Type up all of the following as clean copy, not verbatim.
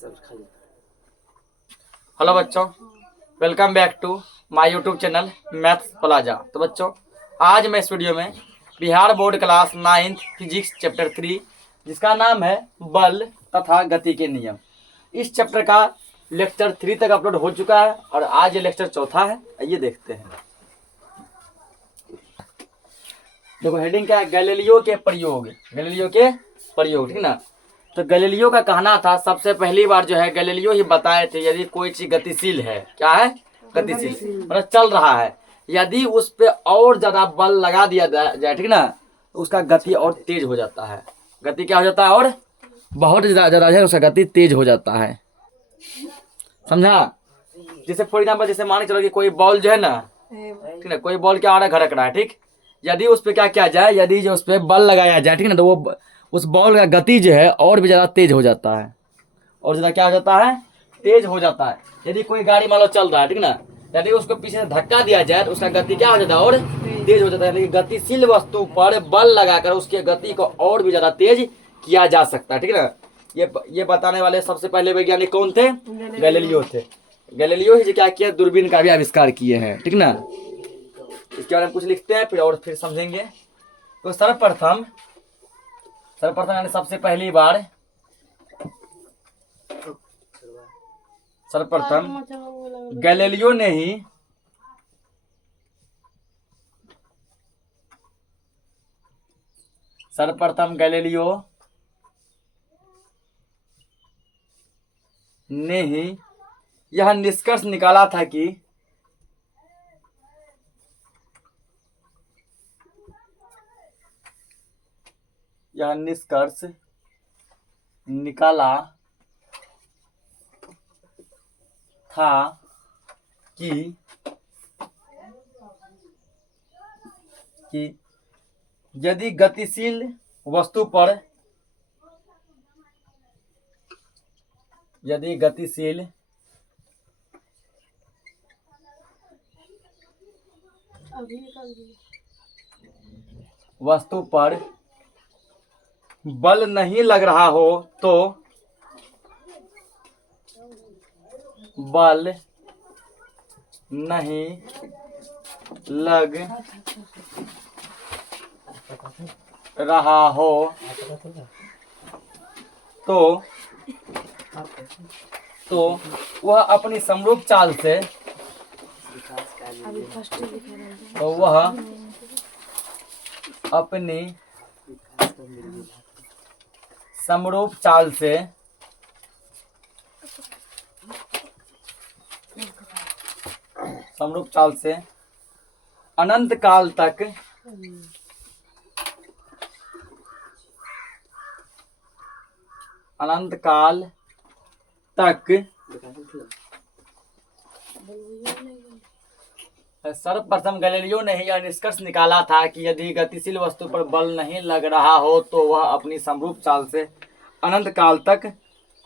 Hello बच्चों, welcome back to my YouTube channel Maths Plaza. तो बच्चों, आज मैं इस वीडियो में Bihar board class 9th physics chapter 3 जिसका नाम है बल तथा गति के नियम, इस चैप्टर का लेक्चर 3 तक अपलोड हो चुका है और आज ये लेक्चर चौथा है। आइए देखते हैं। देखो हेडिंग क्या है, गैलीलियो के प्रयोग। गैलीलियो के प्रयोग, ठीक ना। तो गैलीलियो का कहना था, सबसे पहली बार जो है गैलीलियो ही बताए थे, यदि कोई चीज गतिशील है, क्या है गतिशील, मतलब चल रहा है, यदि उस पे और ज्यादा बल लगा दिया जाए, ठीक ना, तो उसका गति और तेज हो जाता है। गति क्या हो जाता है, और बहुत ज्यादा है, उसका गति तेज हो जाता है। समझा। जैसे फॉर एग्जाम्पल, जैसे मान के चलो कि कोई बॉल जो है ना, ठीक ना, कोई बॉल क्या आ रहा है, घड़क रहा है, ठीक। यदि उस पर क्या किया जाए, यदि जो उस पर बल लगाया जाए, ठीक ना, तो वो उस बॉल का गति जो है और भी ज्यादा तेज हो जाता है, और ज्यादा क्या हो जाता है, तेज हो जाता है। यदि कोई गाड़ी मान लो चल रहा है, ठीक ना, यदि उसको पीछे से धक्का दिया जाए तो उसका गति क्या हो जाता है, और तेज हो जाता है। लेकिन गतिशील वस्तु पर बल लगाकर उसकी गति को और भी ज्यादा तेज किया जा सकता है, ठीक है ना। ये बताने वाले सबसे पहले वैज्ञानिक कौन थे, गैलीलियो थे। गैलीलियो ही क्या किया, दूरबीन का भी आविष्कार किए हैं, ठीक ना। इसके बारे में कुछ लिखते हैं फिर समझेंगे। तो सर्वप्रथम यानी सबसे पहली बार, सर्वप्रथम गैलीलियो ने ही यह निष्कर्ष निकाला था कि कि यदि गतिशील वस्तु पर बल नहीं लग रहा हो तो बल नहीं लग रहा हो तो वह अपनी समरूप चाल से समरूप चाल से अनंत काल तक सर्वप्रथम गैलीलियो ने यह निष्कर्ष निकाला था कि यदि गतिशील वस्तु पर बल नहीं लग रहा हो तो वह अपनी समरूप चाल से अनंत काल तक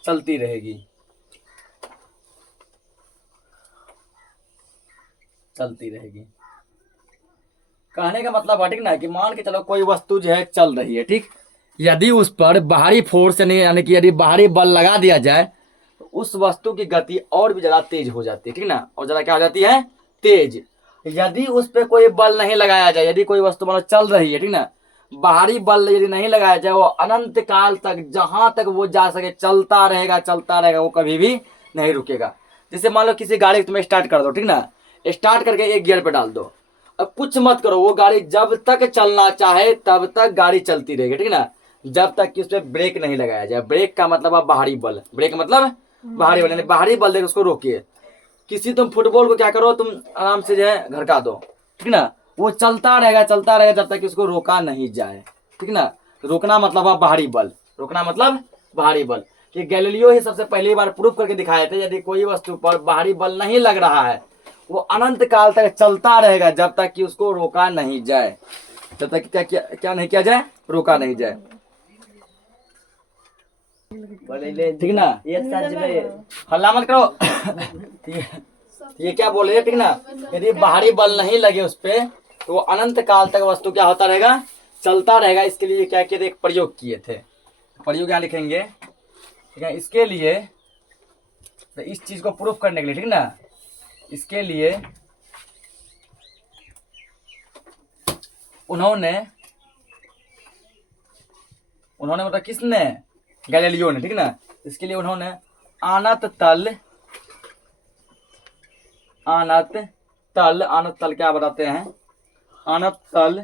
चलती रहेगी। कहने का मतलब है, ठीक ना, कि मान के चलो कोई वस्तु जो है चल रही है, ठीक, यदि उस पर बाहरी फोर्स यानी कि यदि बाहरी बल लगा दिया जाए तो उस वस्तु की गति और भी ज्यादा तेज हो जाती है, ठीक ना, और ज्यादा क्या हो जाती है, तेज। यदि उस पर कोई बल नहीं लगाया जाए, यदि कोई वस्तु मतलब चल रही है, ठीक ना, बाहरी बल यदि नहीं लगाया जाए, वो अनंत काल तक जहां तक वो जा सके चलता रहेगा, वो कभी भी नहीं रुकेगा। जैसे मान लो किसी गाड़ी तुम्हें स्टार्ट कर दो, ठीक ना, स्टार्ट करके एक गियर पे डाल दो, अब कुछ मत करो, वो गाड़ी जब तक चलना चाहे तब तक गाड़ी चलती रहेगी, ठीक ना, जब तक कि उस पर ब्रेक नहीं लगाया जाए। ब्रेक का मतलब है बाहरी बल, ब्रेक मतलब बाहरी बल, यानी बाहरी बल देकर उसको रोकिए। किसी तुम फुटबॉल को क्या करो, तुम आराम से जो है घर का दो, ठीक ना, वो चलता रहेगा जब तक कि उसको रोका नहीं जाए, ठीक ना। रोकना मतलब है बाहरी बल, कि गैलीलियो ही सबसे पहली बार प्रूफ करके दिखाए थे, यदि कोई वस्तु पर बाहरी बल नहीं लग रहा है वो अनंत काल तक चलता रहेगा जब तक कि उसको रोका नहीं जाए, जब तक क्या नहीं किया जाए, रोका नहीं जाए, ठीक ना। हल्ला मत करो। ये क्या बोल रहे हैं, ठीक ना, यदि बाहरी बल नहीं लगे उस पर तो वो अनंत काल तक वस्तु क्या होता रहेगा, चलता रहेगा। इसके लिए क्या किए थे, एक प्रयोग किए थे। प्रयोग यहाँ लिखेंगे, ठीक है। इसके लिए तो इस चीज को प्रूफ करने के लिए, ठीक ना, इसके लिए उन्होंने मतलब किसने, गैलीलियो ने, ठीक ना, इसके लिए उन्होंने अनंत तल क्या बताते हैं, अनंत तल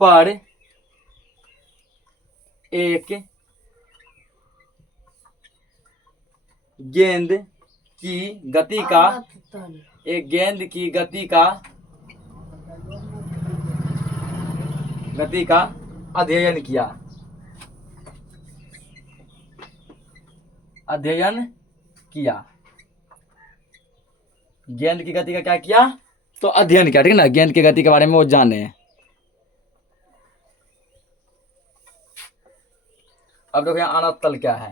पर एक गेंद की गति का अध्ययन किया। गेंद की गति का क्या किया, तो अध्ययन किया, ठीक ना, गेंद की गति के बारे में वो जाने। अब देखो यहाँ अनंत तल क्या है,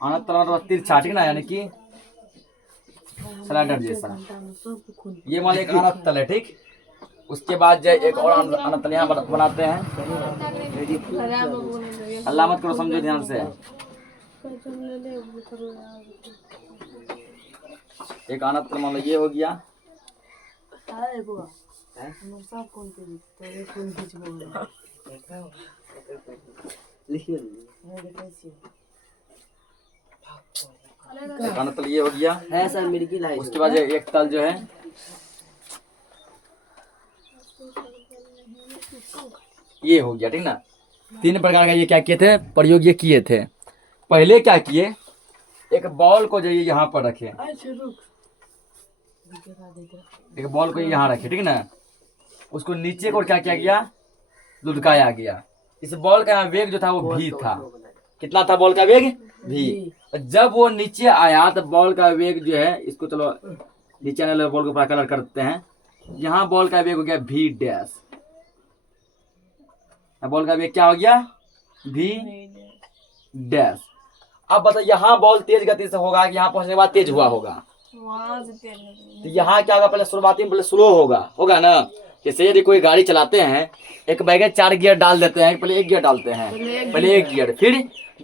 अनंत तल मतलब तिरछा, ठीक ना, यानी कि स्लाइडर जैसा, ये मान एक अनंत तल है, ठीक। उसके बाद जो एक और अनंत तल यहाँ बनाते हैं, अल्लाह मत करो, समझो ध्यान से। एक अनंत तल मान लो ये हो गया, एक अनंत तल ये हो गया है सर मेरी की लाइट। उसके बाद एक तल जो है ये हो गया, ठीक ना। तीन प्रकार का ये क्या किए थे, प्रयोग ये किए थे। पहले क्या किए, एक बॉल को जो ये यहाँ पर रखे, एक बॉल को यहाँ रखे, ठीक ना, उसको नीचे को क्या किया गया, लुढ़काया गया। इस बॉल का वेग जो था वो भी था, कितना था बॉल का वेग, भी। जब वो नीचे आया तो बॉल का वेग जो है, इसको चलो नीचे आने वाले बॉल को पूरा कलर करते हैं, यहाँ बॉल का वेग हो गया भी डैश, बॉल का वेग क्या हो गया, भी डैश। अब बताओ यहाँ बॉल तेज गति से होगा कि यहाँ पहुंचने के बाद तेज हुआ होगा, तो यहाँ क्या होगा, पहले शुरुआती में पहले स्लो होगा ना। जैसे यदि कोई गाड़ी चलाते हैं, एक बैग 4 गियर डाल देते हैं, पहले 1 गियर डालते हैं, पहले 1 गियर, फिर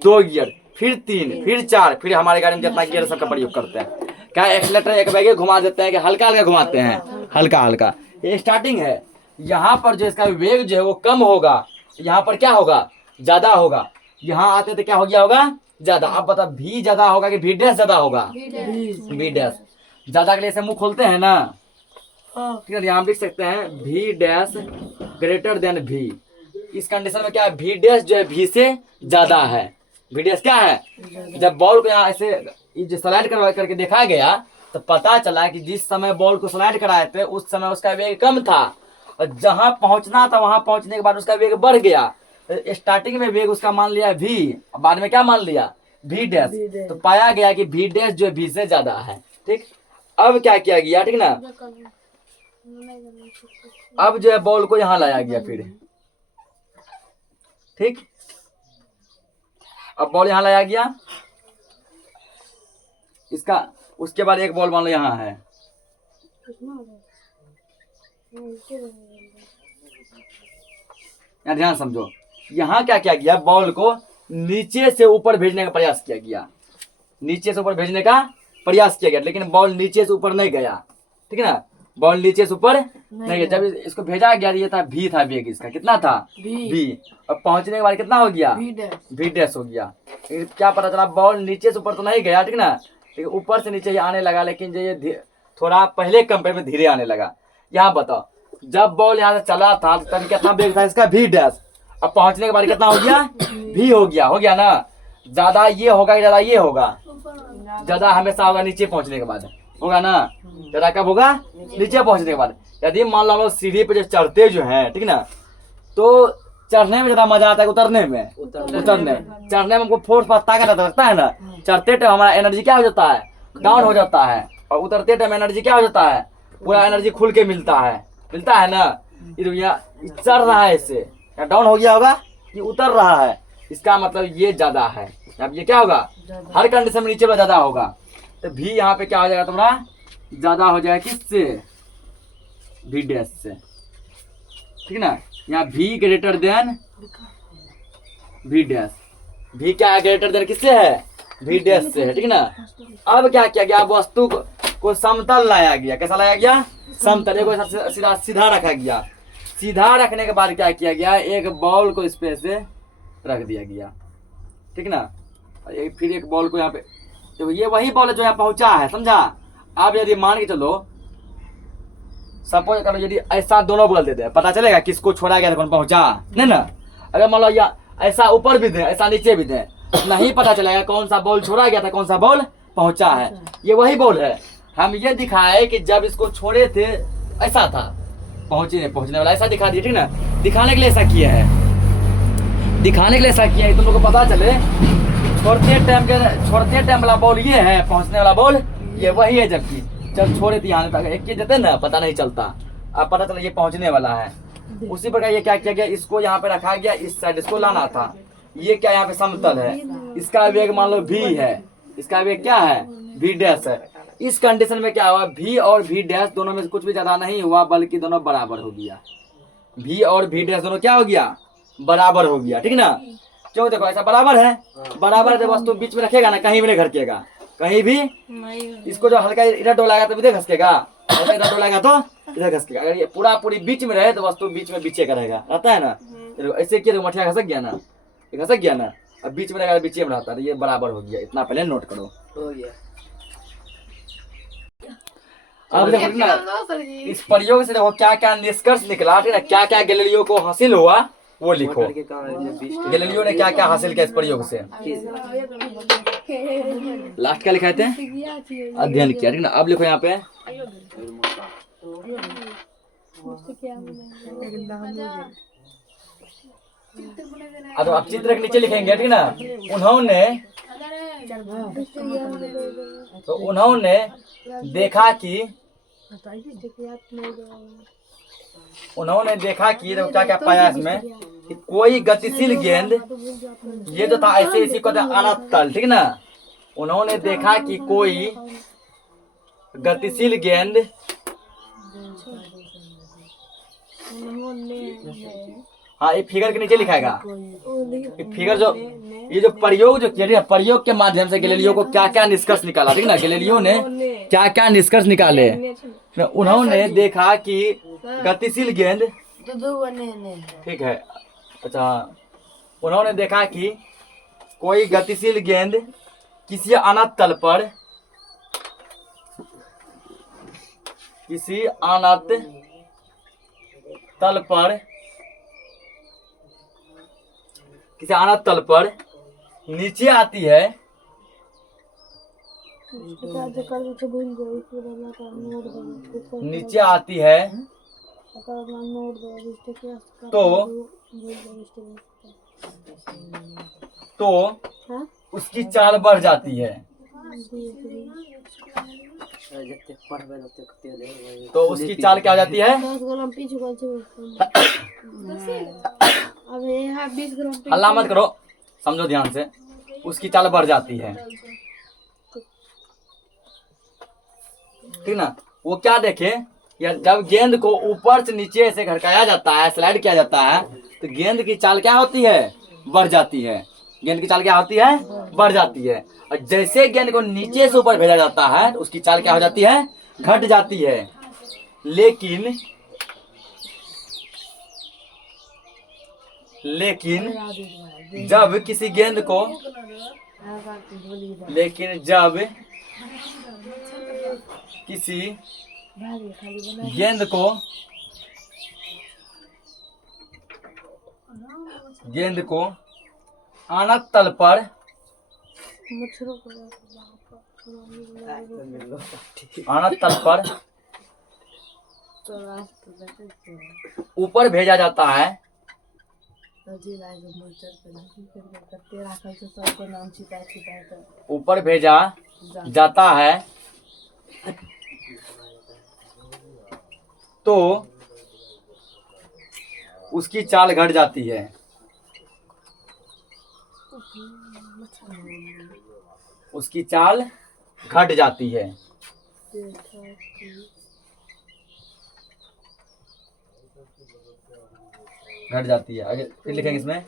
2 गियर, फिर 3, फिर 4, फिर हमारे गाड़ी में जितना गियर सबका प्रयोग करते हैं, क्या एक्सीलरेटर एक बैग घुमा देते हैं कि हल्का हल्का घुमाते हैं, हल्का हल्का। ये स्टार्टिंग है, यहाँ पर जो इसका वेग जो है वो कम होगा, यहाँ पर क्या होगा, ज्यादा होगा। यहाँ आते तो क्या हो गया होगा, ज्यादा। अब बता भी ज्यादा होगा कि भी डैश ज्यादा होगा, भी डैश ज्यादा के लिए ऐसे मुंह खोलते हैं ना, ठीक है। यहाँ लिख सकते हैं भी डैश ग्रेटर देन भी। इस कंडीशन में क्या है, भी डैश जो है भी से ज्यादा है। भी डैश क्या है, जब बॉल को यहाँ ऐसे स्लाइड करके देखा गया तो पता चला कि जिस समय बॉल को स्लाइड कराए थे उस समय उसका वेग कम था, और जहां पहुंचना था वहां पहुंचने के बाद उसका वेग बढ़ गया। स्टार्टिंग में वेग उसका मान लिया भी, बाद में क्या मान लिया, भी डैश। तो पाया गया कि भी डैश जो भी से ज्यादा है, ठीक। अब क्या किया गया, ठीक ना, अब जो है बॉल को यहाँ लाया गया फिर, ठीक। अब बॉल यहाँ लाया गया, इसका उसके बाद एक बॉल मान लो यहाँ है, यहाँ ध्यान समझो। यहाँ क्या किया गया, बॉल को नीचे से ऊपर भेजने का प्रयास किया गया, नीचे से ऊपर भेजने का प्रयास किया गया, लेकिन बॉल नीचे से ऊपर नहीं गया, ठीक है ना, बॉल नीचे से ऊपर नहीं गया। जब इसको भेजा गया ये था भी था वेग, इसका कितना था, भी। और पहुंचने के बाद कितना हो गया, भी डैश हो गया। क्या पता चला, बॉल नीचे से ऊपर तो नहीं गया, ठीक ना, लेकिन ऊपर से नीचे आने लगा, लेकिन जो ये थोड़ा पहले कंपेयर में धीरे आने लगा। यहाँ बताओ, जब बॉल यहाँ से चला था तब कितना वेग था इसका, भी डैश। अब पहुंचने के बाद कितना हो गया, भी हो गया ना। ज्यादा ये होगा कि ज्यादा ये होगा, ज्यादा हमेशा होगा नीचे पहुंचने के बाद, होगा ना। ज्यादा कब होगा, नीचे पहुंचने के बाद। यदि मान लो हम लोग सीढ़ी पे जो चढ़ते जो है, ठीक ना, तो चढ़ने में ज्यादा मजा आता है उतरने में, चढ़ने में हमको फोर्स पर ताकत लगता है ना। चढ़ते टाइम हमारा एनर्जी क्या हो जाता है, डाउन हो जाता है, और उतरते टाइम एनर्जी क्या हो जाता है, पूरा एनर्जी खुल के मिलता है ना। ये चढ़ रहा है, इससे डाउन हो गया होगा, ये उतर रहा है, इसका मतलब ये ज्यादा है। अब ये क्या होगा, हर कंडीशन में नीचे वाला ज्यादा होगा, तो भी यहाँ पे क्या हो जाएगा तुम्हारा, ज्यादा हो जाएगा किससे, भी डैश से, ठीक ना। यहाँ भी ग्रेटर देन भी डैश। भी क्या है, ग्रेटर देन किससे है, भी डैश से है, ठीक ना। अब क्या किया गया, वस्तु को समतल लाया गया। कैसा लाया गया, समतल। को सीधा सीधा रखा गया। सीधा रखने के बाद क्या किया गया, एक बॉल को इस पे से रख दिया गया, ठीक ना। फिर एक बॉल को यहाँ पे, तो ये वही बॉल है जो यहाँ पहुंचा है, समझा। आप यदि मान के चलो, सपोज करो, यदि ऐसा दोनों बॉल देते हैं, पता चलेगा किसको छोड़ा गया था, कौन पहुंचा, नहीं ना। अगर मान लो या ऐसा ऊपर भी दे, ऐसा नीचे भी दे, नहीं पता चलेगा कौन सा बॉल छोड़ा गया था, कौन सा बॉल पहुंचा है। ये वही बॉल है। हम ये दिखाए कि जब इसको छोड़े थे ऐसा था, पहुंचने वाला ऐसा दिखा दिया, ठीक ना। दिखाने के लिए ऐसा किया है, दिखाने के लिए ऐसा किया है, तुम लोग को पता चले छोड़ते टाइम वाला बॉल ये है, पहुंचने वाला बॉल ये वही है। जबकि जब छोड़े थे यहाँ तक एक के देते ना, पता नहीं चलता, अब पता चला ये पहुंचने वाला है। उसी प्रकार ये क्या किया गया, इसको यहाँ पे रखा गया, इस साइड इसको लाना था। ये क्या यहाँ पे समतल है, इसका वेग मान लो v है, इसका वेग क्या है, v डैश है। इस कंडीशन में क्या हुआ, v और v डैश दोनों में से कुछ भी ज्यादा नहीं हुआ, बल्कि दोनों बराबर हो गया। v और v डैश दोनों क्या हो गया, बराबर हो गया, ठीक ना। क्यों, देखो ऐसा बराबर है, बराबर है, वस्तु बीच में रखेगा ना, कहीं भी नहीं घसकेगा, कहीं भी। इसको जो हल्का इधर डोलाएगा तो इधर घसकेगा, इधर डोलाएगा तो इधर घसकेगा। अगर ये पूरी बीच में रहे तो वस्तु बीच में बीचे का रहेगा, रहता है ना। ऐसे किया मठिया घसक गया ना, घसक गया ना, अब बीच में रहेगा, बीच में रहता है, ये बराबर हो गया। इतना पहले नोट करो, हो गया। अब देखो ना, इस प्रयोग से देखो क्या क्या निष्कर्ष निकला, ठीक है, क्या क्या गैलीलियो को हासिल हुआ वो लिखो। गैलीलियो ने क्या क्या हासिल किया इस प्रयोग से, लास्ट क्या लिखा थे, अध्ययन किया, ठीक ना। अब लिखो यहाँ पे, अब चित्र के नीचे लिखेंगे, ठीक ना। उन्होंने देखा कि देखो क्या क्या पाया इसमें, कि कोई गतिशील गेंद, ये जो था ऐसे इसी को अनंत तल, ठीक ना। उन्होंने देखा कि कोई गतिशील गेंद हाँ, ये फिगर के नीचे लिखाएगा। फिगर जो ये जो प्रयोग जो किया, प्रयोग के माध्यम से गैलीलियो को क्या क्या निष्कर्ष निकाला, ठीक ना। गैलीलियो ने क्या क्या निष्कर्ष निकाले, उन्होंने देखा कि गतिशील गेंद, ठीक है, अच्छा, उन्होंने देखा कि कोई गतिशील गेंद किसी अनंत तल पर, किसी अनंत तल पर, किसी अनंत तल पर नीचे आती है, नीचे आती है तो उसकी चाल बढ़ जाती है, तो उसकी चाल क्या हो जाती है, हल्ला मत करो, समझो ध्यान से, उसकी चाल बढ़ जाती है, ठीक ना। वो क्या देखे, या जब गेंद को ऊपर से नीचे से घड़काया जाता है, स्लाइड किया जाता है, तो गेंद की चाल क्या होती है, बढ़ जाती है। गेंद की चाल क्या होती है, बढ़ जाती है। और जैसे गेंद को नीचे से ऊपर भेजा जाता है, तो उसकी चाल क्या हो जाती है, घट जाती है। लेकिन जब किसी गेंद को, लेकिन जब किसी गेंद को अनंत तल पर, अनंत तल पर ऊपर भेजा जाता है, ऊपर भेजा जाता है, तो उसकी चाल घट जाती है, उसकी चाल घट जाती है। घट जाती है। आगे फिर लिखेंगे इसमें,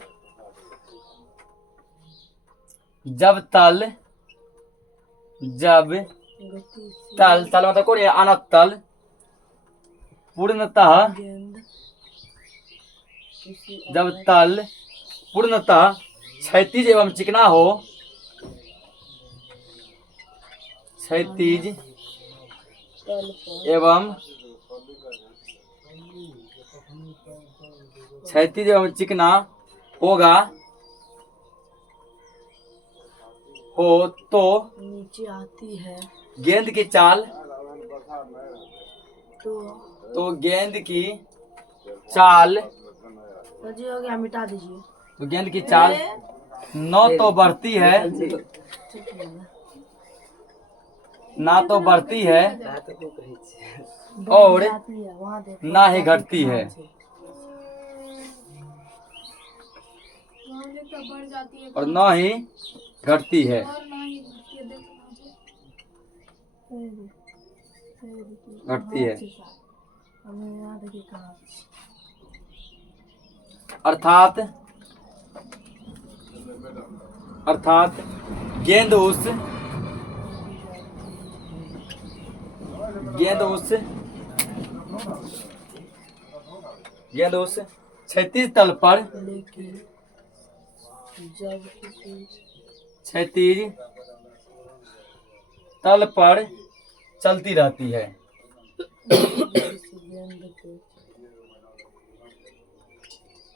जब तल तल मतलब कौन है अनंत तल पूर्णतः जब तल पूर्णतः क्षैतिज एवं चिकना हो क्षैतिज एवं क्षैतिज एवं चिकना होगा हो तो नीचे आती है गेंद की चाल तो गेंद की चाल जी हो गया, मिटा दीजिए। तो गेंद की चाल न तो बढ़ती है ना तो बढ़ती है और ना ही घटती है और ना ही घटती है घटती है अर्थात अर्थात गेंद उस क्षैतिज तल पर लेकिन जब किसी क्षैतिज तल पर चलती रहती है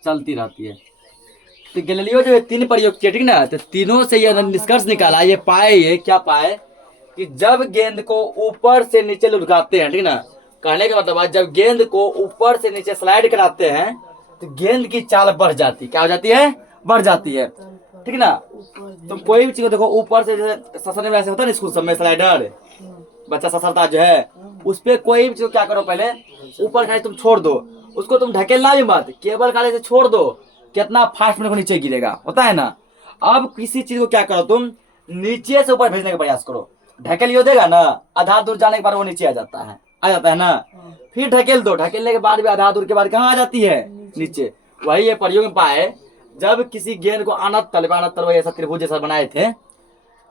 चलती रहती है। तो गैलीलियो जो तीन प्रयोग किए ठीक ना, तो तीनों से यह निष्कर्ष निकाला, ये पाए, ये क्या पाए कि जब गेंद को ऊपर से नीचे लुढ़काते हैं ठीक ना, कहने का मतलब जब गेंद को ऊपर से नीचे स्लाइड कराते हैं तो गेंद की चाल बढ़ जाती, क्या हो जाती है, बढ़ जाती है ठीक ना। तुम कोई भी चीज देखो ऊपर से, जैसे ससरने में ऐसे होता है ना स्कूल सब में स्लाइडर, बच्चा ससरता जो है उस पर कोई भी चीज क्या करो, पहले ऊपर खाली तुम छोड़ दो उसको, तुम ढकेलना भी मत, केबल खाली से छोड़ दो, कितना फास्ट में नीचे गिरेगा होता है ना। अब किसी चीज को क्या करो, तुम नीचे से ऊपर भेजने का प्रयास करो, ढकेलियो देगा ना, आधा दूर जाने के बाद वो नीचे आ जाता है ना, फिर ढकेल दो, ढकेलने के बाद भी आधा दूर के बाद कहाँ आ जाती है, नीचे। वही ये प्रयोग में पाए, जब किसी गेंद को अनंत तल वही ऐसा त्रिभुज जैसा बनाए थे,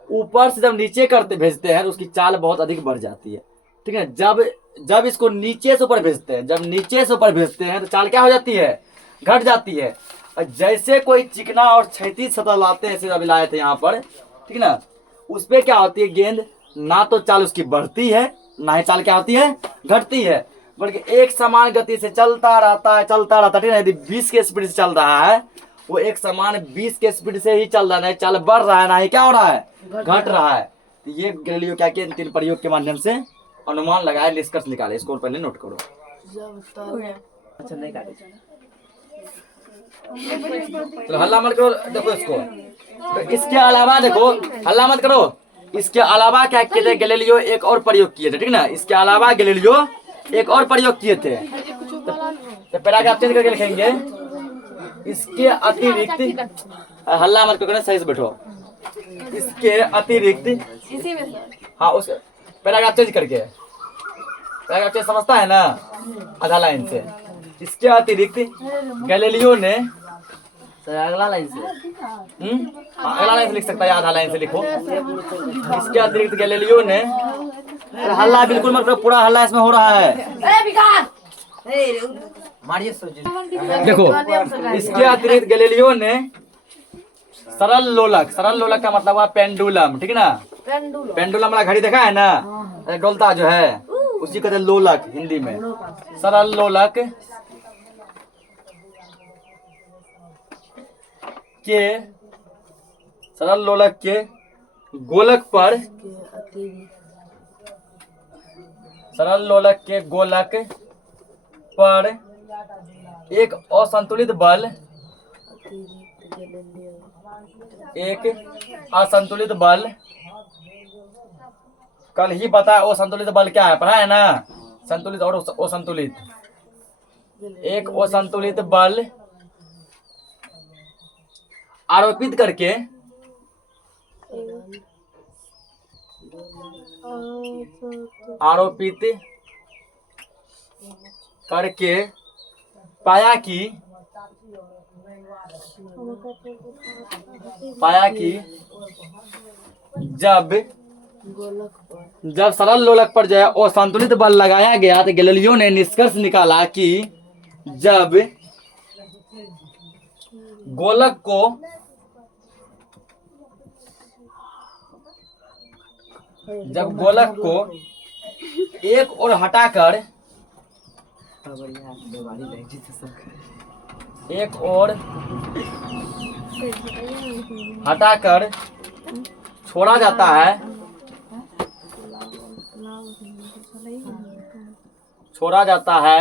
ऊपर से जब नीचे करते भेजते हैं तो उसकी चाल बहुत अधिक बढ़ जाती है ठीक है। जब इसको नीचे से ऊपर भेजते हैं, जब नीचे से ऊपर भेजते हैं तो चाल क्या हो जाती है, घट जाती है। और जैसे कोई चिकना और क्षैतिज सतह लाते हैं, अभी लाए थे यहाँ पर ठीक ना, उस पर क्या होती है, गेंद ना तो चाल उसकी बढ़ती है ना ही चाल क्या होती है, घटती है, बल्कि एक समान गति से चलता रहता है ठीक है। यदि 20 के स्पीड से चल रहा है, वो एक समान 20 के स्पीड से ही चल रहा है, चाल बढ़ रहा है ना ही क्या हो रहा है, घट रहा है। तो ये गैलीलियो क्या किया, इन तीन प्रयोग के माध्यम से अनुमान लगाए, निष्कर्ष निकाले, इसको पहले नोट करो। तो हल्ला मत करो, देखो इसको, तो इसके अलावा देखो, हल्ला मत करो, इसके अलावा क्या किए थे गैलीलियो, एक और प्रयोग किए थे ठीक ना, इसके अलावा गैलीलियो एक और प्रयोग किए थे, तो पैराग्राफ चेंज करके लिखेंगे, इसके अतिरिक्त, हल्ला मत करो, सही से बैठो, इसके अतिरिक्त, हाँ उस पैराग्राफ चेंज करके, पैराग्राफ चेंज समझता है ना, आधा लाइन से, इसके अतिरिक्त गैलीलियो ने, अगला लाइन से, अगला लाइन से लिख सकता है, आधा लाइन से लिखो, इसके अतिरिक्त गैलीलियो ने, हल्ला बिल्कुल मत करो, पूरा हल्ला इसमें हो रहा है, देखो, इसके अतिरिक्त गैलीलियो ने सरल लोलक का मतलब हुआ पेंडुलम ठीक ना, पेंडुलम वाला घड़ी देखा है ना, डोलता जो है, उसी कहते हैं लोलक हिंदी में, सरल लोलक के गोलक पर, सरल लोलक के गोलक पर एक असंतुलित बल, कल ही बताया असंतुलित बल क्या है, पढ़ा है ना, संतुलित और असंतुलित, एक असंतुलित बल आरोपित करके पाया कि पाया कि जब गोलक पर जब सरल लोलक पर जो है असंतुलित बल लगाया गया तो गैलीलियो ने निष्कर्ष निकाला कि जब गोलक को एक ओर हटाकर छोड़ा जाता है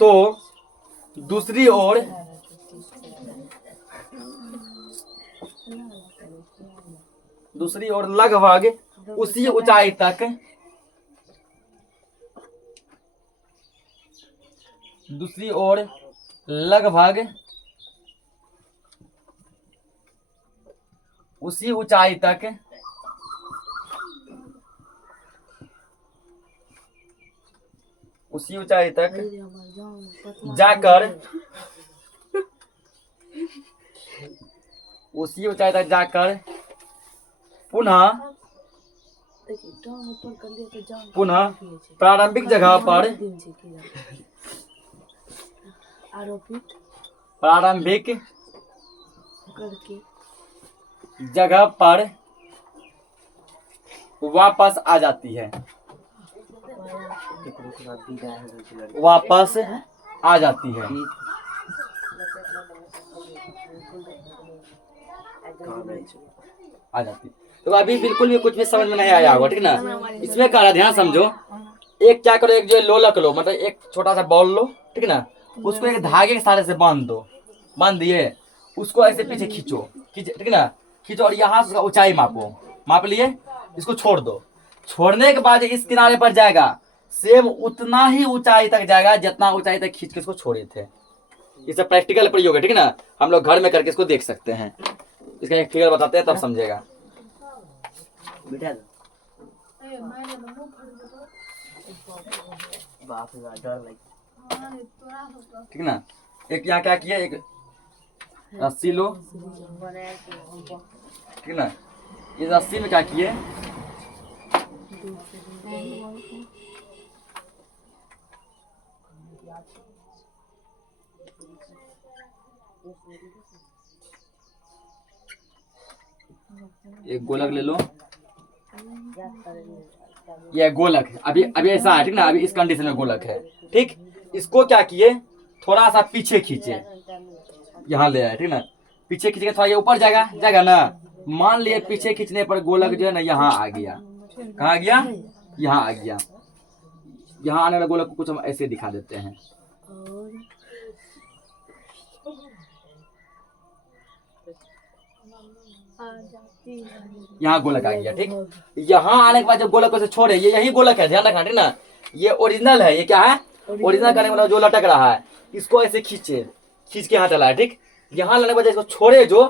तो दूसरी ओर लगभग उसी ऊंचाई तक जाकर पुनः प्रारंभिक जगह पर आरोपित वापस आ जाती है तो अभी बिल्कुल भी कुछ भी समझ में नहीं आया होगा, ठीक ना। इसमें क्या ध्यान समझो, एक क्या करो, एक जो लोलक लो, मतलब एक छोटा सा बॉल लो, ठीक ना, उसको एक धागे के सहारे से बांध दो, बांध दिए, उसको ऐसे पीछे खींचो, ठीक ना, खींचो और यहाँ से उसका ऊंचाई माप लिए, इसको छोड़ दो। छोड़ने के बाद इस किनारे पर जाएगा, सेम उतना ही ऊंचाई तक जाएगा जितना ऊंचाई तक खींच के इसको छोड़े थे। इसका प्रैक्टिकल प्रयोग है, ठीक ना, हम लोग घर में करके इसको देख सकते हैं। इसका एक फिगर बताते हैं तब समझेगा। ठीक ना, एक यहाँ क्या किया, एक रस्सी लो, ठीक ना, इस रस्सी में क्या किए, एक गोलक ले लो, ये गोलक है, अभी ऐसा है, ठीक ना, अभी इस कंडीशन में गोलक है, ठीक। इसको क्या किए, थोड़ा सा पीछे खींचे, यहाँ ले आए, ठीक ना, पीछे खींचे थोड़ा ये ऊपर जाएगा ना। मान लिए पीछे खींचने पर गोलक जो है ना यहाँ आ गया, कहाँ आ गया, यहाँ आ गया। यहाँ आने वाला गोलक को कुछ हम ऐसे दिखा देते हैं, यहाँ गोलक आ गया, ठीक। यहाँ आने के बाद जब गोलक को से छोड़े, ये यही गोलक है, ध्यान रखना, ठीक ना, ये ओरिजिनल है, ये क्या है, ओरिजिनल करने वाला जो लटक रहा है, इसको ऐसे खींच के यहाँ चला है, ठीक। यहाँ लाने के बाद इसको छोड़े जो,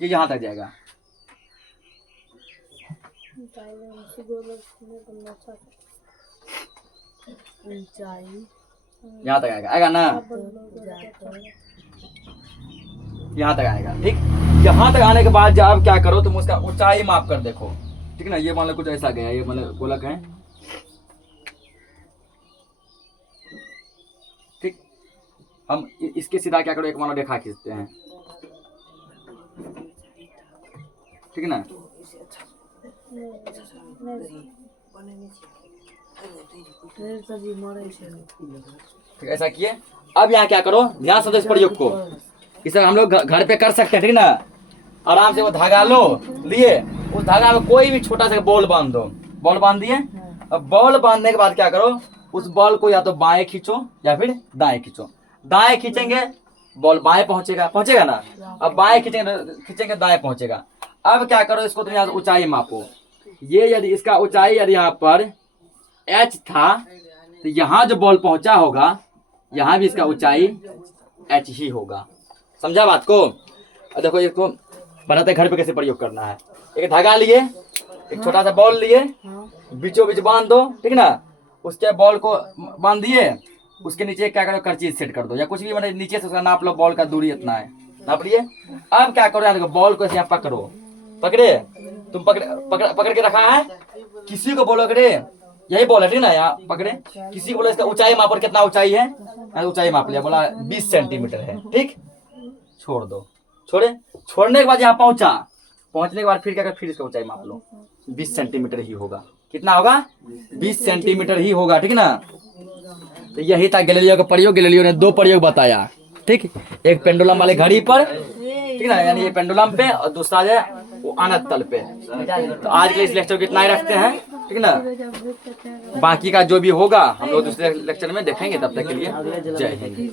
ये यहाँ तक जाएगा, यहाँ तक आएगा ना, यहाँ तक आएगा, ठीक। यहाँ तक आने के बाद जब क्या करो, तुम उसका ऊंचाई माप कर देखो, ठीक ना। ये मान लो कुछ ऐसा गया, ये मान लो गोलक है, ठीक। हम इसके सीधा क्या करो, एक मान लो रेखा खींचते हैं, ठीक ना। ठीक, ऐसा किए। अब यहाँ क्या करो, ध्यान समझो इस प्रयोग को, इसे हम लोग घर पे कर सकते हैं, ठीक ना। आराम से वो धागा लो, लिए, उस धागा में कोई भी छोटा सा बॉल बांध दो, बॉल बांध दिए। अब बॉल बांधने के बाद क्या करो, उस बॉल को या तो बाएं खींचो या फिर दाएं खींचो। दाएं खींचेंगे बॉल बाएं पहुंचेगा ना, अब बाएं खींचेंगे दाएं पहुंचेगा। अब क्या करो, इसको तुम यहाँ ऊंचाई मापो, ये यदि इसका ऊंचाई यदि यहाँ पर h था, तो यहाँ जो बॉल पहुंचा होगा, यहाँ भी इसका ऊंचाई h ही होगा। समझा बात को। देखो इसको बनाते घर पे कैसे प्रयोग करना है। एक धागा लिए, एक छोटा सा बॉल लिए, बीचों बीच बांध दो, ठीक ना। उसके बॉल को बांध दिए, उसके नीचे क्या करो, करचीज सेट कर दो या कुछ भी, मतलब नीचे से उसका नाप लो, बॉल का दूरी इतना है, नाप लिए। अब क्या करो, यहाँ देखो बॉल को ऐसे यहाँ पकड़ो, पकड़े, तुम पकड़ के रखा है, किसी को बोलो करे यही बॉल है ठीक ना, यहाँ पकड़े, किसी को बोलो इसका ऊंचाई मापो, कितना ऊंचाई है, ऊंचाई माप लिया, बोला 20 सेंटीमीटर है, ठीक, छोड़ दो, छोड़ने के बाद यहाँ पहुंचने के बाद फिर क्या कर, फिर इसका ऊंचाई माप लो, 20 सेंटीमीटर ही होगा, कितना होगा, 20 सेंटीमीटर ही होगा, ठीक ना। तो यही था गैलीलियो का प्रयोग, गैलीलियो ने 2 प्रयोग बताया, ठीक, एक पेंडुलम वाले घड़ी पर, ठीक ना, यानी ये पेंडुलम पे, और दूसरा जो है वो अनंत तल पे। तो आज के लिए इस लेक्चर को इतना ही रखते हैं, ठीक ना, बाकी का जो भी होगा हम लोग दूसरे लेक्चर में देखेंगे, तब तक के लिए जय हिंद।